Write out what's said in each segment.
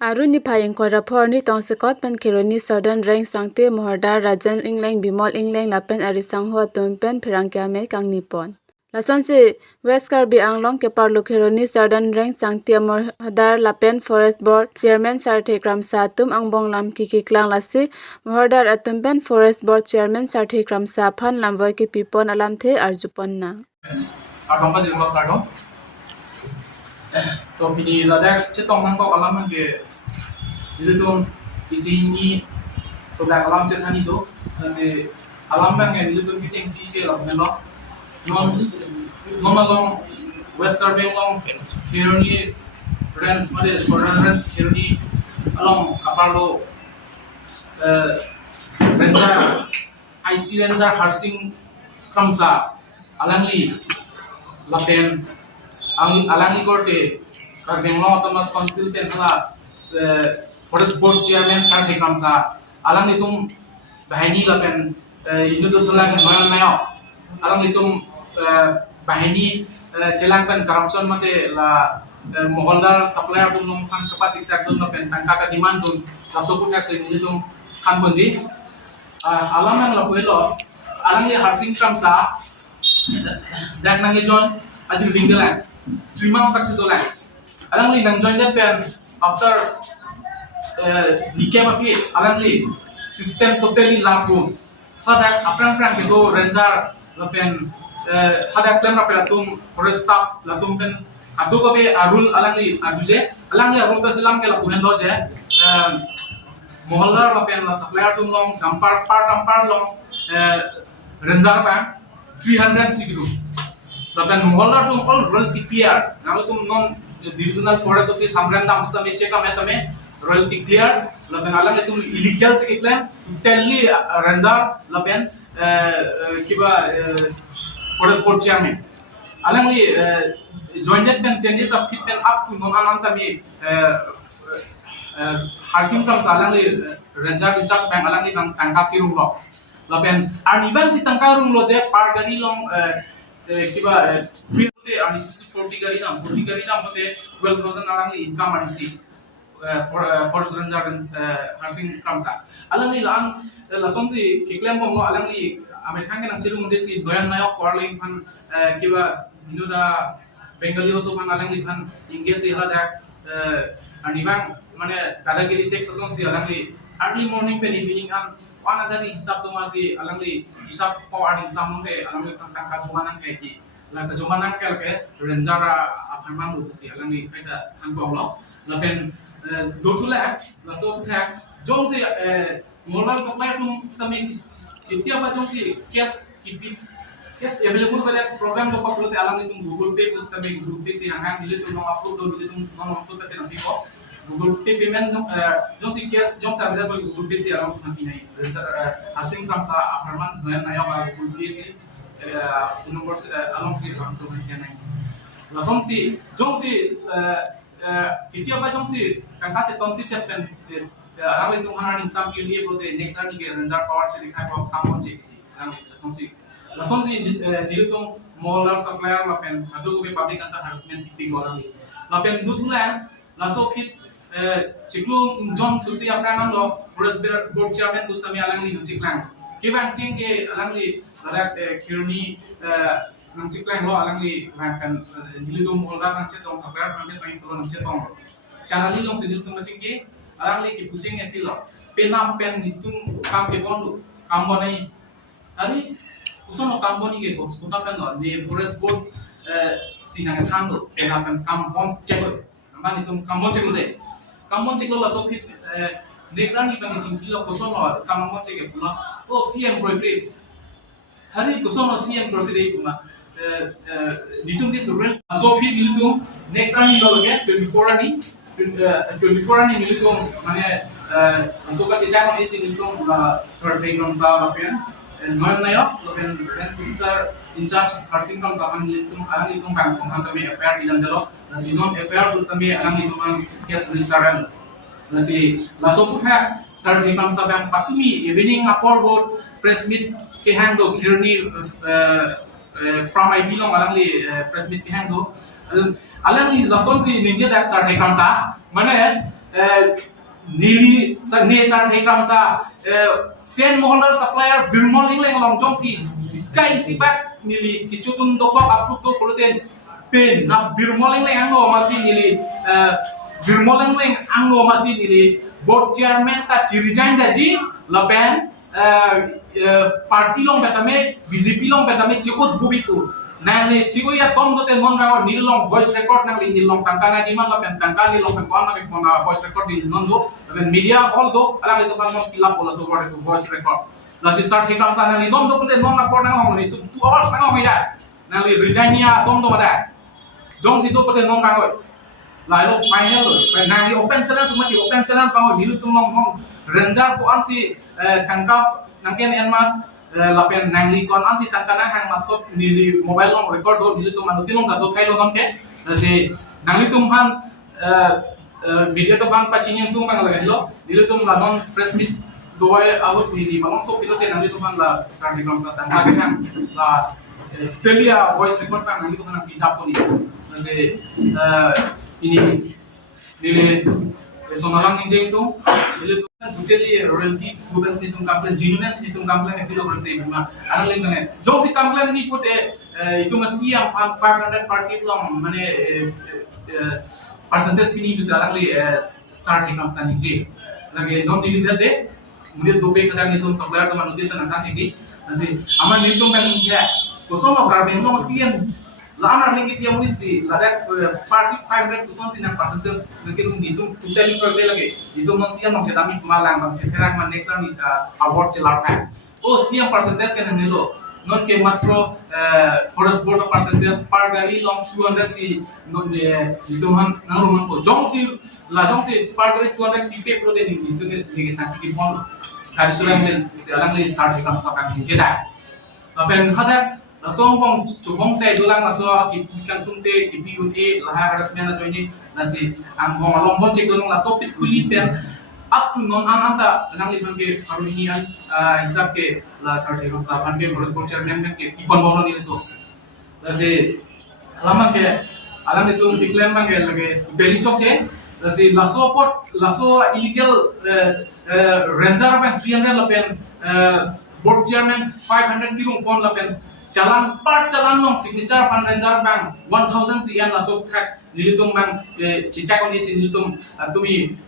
Aruni phayeng korapor ni tong sekot pen kironi southern rank sangte mohardar rajan ingleng bimol ingleng lapen arisang ho tumpen phirang kya me kang nipon. Lasan se West Karbi Anglong ke parlo kironi southern rank sangte mohardar lapen forest board chairman Sarthe Kramsa tum angbong lam kiki klang lasi mohardar atumpen forest board chairman Sarthe Kramsa phan lamwai ke pipon alam the arjupon na. Arong ka jirma karong. To pini ladak cetong nang ko alam ke itu tuh isini sudah alam cerita itu nasi alam yang itu tuh kicing sih lah melo non long West Karbi long Kironi Rens made Southern Rens Kironi along kapalo Ranger IC Ranger Harsing Kramsa alangli lapen alangli korte Karbenglo Thomas Consultant lah Forest Board Chairman Sarthe Kramsa alang itum bahini lapen inu to tulang noyan nayo alang itum bahini celangkan corruption mate la mohondar supplier tum nong kan kapas exact dum lapen tangka ka demand dum la soput tax ini tum kan bonji alang nang la puelo alang ni Harsing Kramsa dak nang jon ajil dinggalan 3 months tak sedolan alang ni nang join that pen after Nike mafi alangli sistem totally lagu hadak aprang itu ranger lapen hadak klem rapelatum forest staff latum kan adu ko be arul alangli ajuje alangli arul ka silam ke lapuhen loje mohallar lapen la supplier tum long dampar long ranger pa 300 sigiru lapen mohallar tum all royalty clear namu tum non divisional forest office samran tam mustame check tame royalty clear lapen alang itu illegal sekitlan totally ranger lapen kiba forest board chairman alang li joined pen 10 years of fit pen up to non alang tami Harsing Kramsa alang li ranger in charge bank alang li tangka kirung lo lapen arnivan si tangka rung lo je par gari long kiba 3 ani 40 gari nam 40 gari nam hote 12,000 alang li income ani si Forest Ranger Harsing Kramsa alang ni lan lason si kiklem ko alang ni amerikan kan cilu munde si doyan nayok korling pan kiba inuda bengali hoso pan alang ni pan inge si hada anibang mane dadagiri texas si alang ni early morning pen evening kan wana dari hisab to masih alang ni hisab ko ani samonge alang ni kan kajumanan ke ki la kajumanan ke ranger aparman lu si alang ni kaita kan ko lo lapen dotula laso thak jong si molar supply tum tami kitia ba jong si cash available bale program to paklo te alang itum Google Pay kus tami Google Pay si hangan dile tum no upload do dile tum no upload te nabi ko Google Pay payment jong si cash jong sa available Google Pay si alang thampi nai Harsing Kramsa apartment noyan nayo ba Google Pay si nomor along si alang to nai lasom si jong si kitia ba jong si tangka che tong ti chat pen alang itu hanan insam ki liye bote next ani ke ranger power che dikhai ko kamon che lasom si dilutung molar supplier la pen adu ko public anta harassment ping bolang la pen dutula laso fit ciklu jon susi aprangan lo forest board chairman gustami alang ni ciklang kibang cing ke alang li darak kirni nang ciklang lo alang li kan dilutung molar nang che tong supplier nang che pain nang che tong cara li long sidil tung macing ke alang li ki pucing etilo penam pen nitung kam ke bondu ambonai ari usono kamboni ke bos kuta pen lo ne forest board sinang thando penam pen kampon chego nama nitung kampon chego de kampon chego la so fit next ani kan cing kilo kusono kampon chege pula o CM program hari kusono CM program kuma nitung dis rel so fit nitung next ani lo ke 24 ani 24 ani nilitong mane asuka chicha ko isi nilitong survey ground ba bapian non nayo lopen officer in charge Harsing Kramsa kan nilitong alang nilitong kan kami affair dilan dalo nasi non affair terus kami alang nilitong kan case registeran nasi laso putha Sarthe Kramsa bang patumi evening upper board fresh meat ke hando kirni from I belong alang li fresh meat ke hando alang ni lason si ninja dak Sarthe Kramsa mane nili ne sar thei kam sa sen moholar supplier birmol ingleng long jong si kai si bak nili kichutun dokok approve to poloten pen na birmol ingleng ango masih nili birmol ingleng ango masih nili board chairman ta resign da ji lapen party long betame BJP long betame chikut bubitu nang chiku ya tom dote non ga nil long voice record nang li nil long tangkana di man lapen tangka ni long pen kon na voice record di non do lapen media all do alang itu kan mon kilap pola so voice record la si start hikam sa nang li dom do pule non report nang ngoni 2 hours nang ngoi da nang li resign ya dom do bada jong si do pule non ga ngoi la lo final nang li open challenge mati open challenge ba nilu tum long hong renjar ko an si tangka nang ken en ma lapen nang li kon an si tangkana hang masuk ni mobile long record do nili tum anu tilong ga do thailo non ke si nang li tum han video to bang pachinyang tum bang laga hilo nili tum la non press meet do ai out ni balong so pilote nang li tum han la sardi gram sa tangka ke hang la telia voice record bang nang li tum han pidap ko ni si ini nili sonalam ninjeng tu nili totally royalty students ni tum complain genuineness ni tum complain ekilo berarti bima anang link ne jong si complain ni pote itu masih yang 500 party long mane percentage pini bisa anang li 60 gram sa ninje lagi non dili date mudia tope kadang ni tum supplier tu manudia tan nanti ki nasi aman ni tum kan ya kosong lo garben lo masih yang lana lingit yang mungkin si ladak party 500% sih yang percentage mungkin itu totally per lagi itu manusia mau cetami pemalang mau ceterak man next time award celar kan oh siang percentage kan nilo non ke matro forest board percentage par gari long 200 si non itu man nang ko jong si par gari 200 tipe pro de itu ke sakti pon hari sulam si alang li start kam sa kan jeda apen hadak lasong pong chubong say dulang laso kipikan tunte kipiute laha harassment na joini nasi ang bong lombon check dulong laso pit kuli pen up to non ananta nang liban ke arunian hisab ke la sarde rom saban ke forest board chairman ke ipon bolo ni to nasi lama ke alam itu declare bang ke lage beli chok che nasi laso illegal ranger apa 300 lapen board chairman 500 dirung pon lapen chalan part chalan long signature fund ranger bank 1000 cn la sok thak nilitum bank chicha kon isi nilitum tumi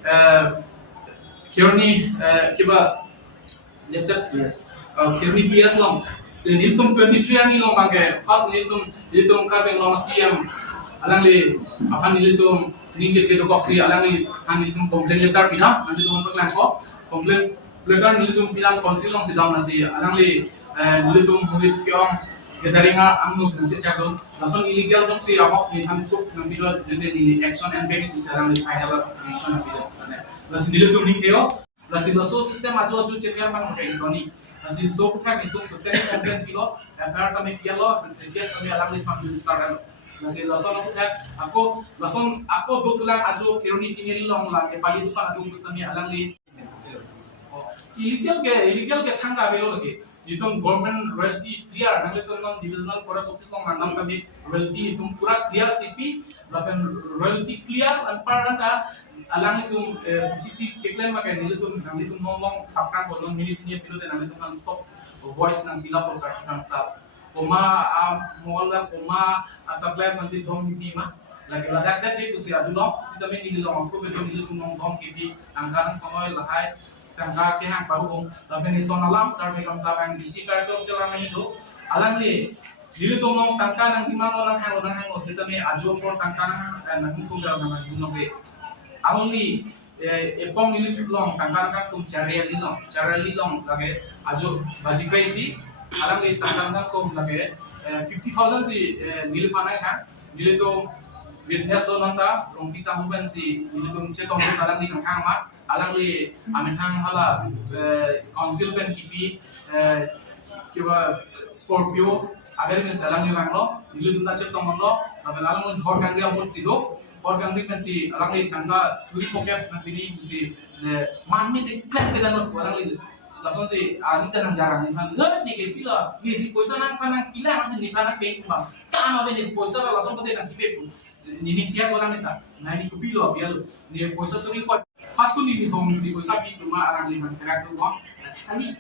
kirni kiba letter yes kirni ps long nilitum 23 ani long bank first nilitum ka bank long cm alang le apan nilitum ninje thedo boxi alang le han nilitum complaint letter pina nilitum paglan ko complaint letter nilitum pina council long sidam nasi alang le nilitum hulit kyong getaringa angno senche chakon lason illegal dong si awak ni hantuk nang bilo jete di action and back di sarang di final decision bilo lasin nilitum ni keo lasin laso system aju checker bang rei doni lasin so kutha itu total complaint bilo FIR tame kialo case tame alang di family start lasin lason ako dotulang aju kironi tingeli long la ke pali dupan adu kusami alang li illegal ke thanga bilo lagi itu government royalty clear nang itu non divisional forest office long nang kami royalty itu pura clear CP lapan royalty clear an paranta alang itu bisi declare maka itu nang itu ngomong kapkan kolon minute ni pilote nang itu kan stop voice nang bila por sarkan sa koma mola koma supply mansi dom ni ma lagi ladak itu si adulo si tame ni lo approve itu ngomong dom kibi angkan komoy lahai tangka ke hang parung tapi ni sonalam sarve kam sabang disi kartom celana itu alang li dili tomong tangka nang dimano nang hang sitame ajo for tangka nang kum gar nang duno ke alang li epong nili long tangka nang kum chariya li long lage ajo baji crazy alang li tangka nang kum lage 50000 si nili fana ha nili to witness do nanta rong bisa huban si nili to chetong alang li nang hang ma alang li amin hang hala council pen kipi kiba Scorpio agar men alang li langlo nilu tunta cek tong lo abel alang li hor kangri amut sido hor kangri kan si alang li tangga suri poket nanti ni si mami de kan kedan lo alang li lason si anita nang jarang ni kan ngat ni ke pila ni si poisa nang panang pila nang si ni panang ke kuma kan ave ni poisa lason kote nang kipe ni dia ko lang nita na ni ko pilo bial ni poisa suri ko pas ko ni home si ko sabi tuma arang liman kaya ko kali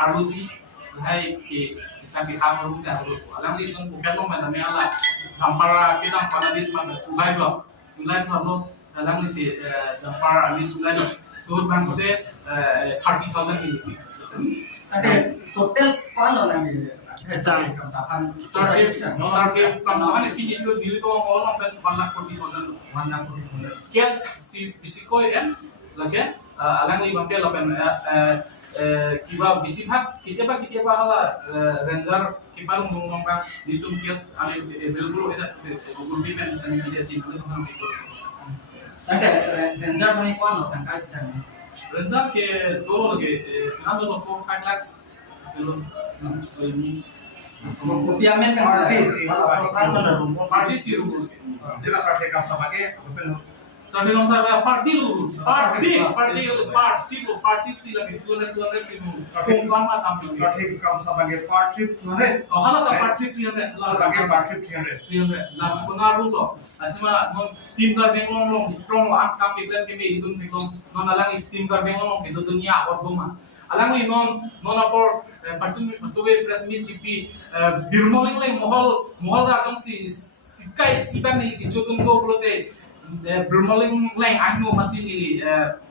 arusi hai ke sabi ha maru da ro alang li son ko kalo ma me ala dampara kita panadis ma julai lo alang li si dampara ali sulai so ban ko de 30,000 ni Ada total kalau lagi sarke from the honey pinit lo dili to all of that 1,40,000 cash si bisiko en lage alang li bangke lapen kiba bisibhak kita hala render kipa ngomong bang ditum cash ane available eta Google Pay men sani dia tin ko kan sito ada denza mani kalau tangkai dan render ke dolo lage finance of 4-5 lakhs selo so ini rupiah men kan party si rumah Dia sarke kam sabage open sabi long sa party si lagi 200 si mo kung kama tampi sarke kam sabage part trip 200 hala ka party 300 la sabage part trip 300 la sungaru lo asima non team kar bengong long strong ak kam iklan ke me idun fiklong non alang team kar bengong long ke dunia awat boma alang ni non apor patuwe press meet GP birmoling lang mohol da tong si sikai siban ni ki jotung go blote birmoling lang anu masih ni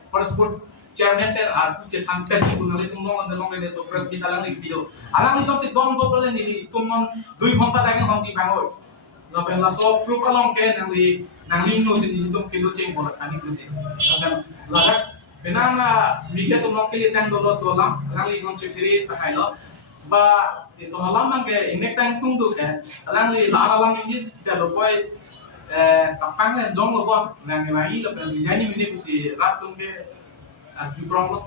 first board chairman ten ar puche thang pen ki bunale tung long the long so press meet alang ni video alang ni jong si dom go blote ni tung mon 2 ghonta lagi hong ti bango la pen la so fruit along ke nang lim no si ni tung kilo cheng bola kani blote la pen la benana miga to nok kili tang dolo solam alang li non chepiri takai lo ba so lam mang ke inek tang tung du ke alang li la lam ni da lo koi kapang len jong lo ba nang mai lo pen design ni mine kusi rat tung ke tu prong lo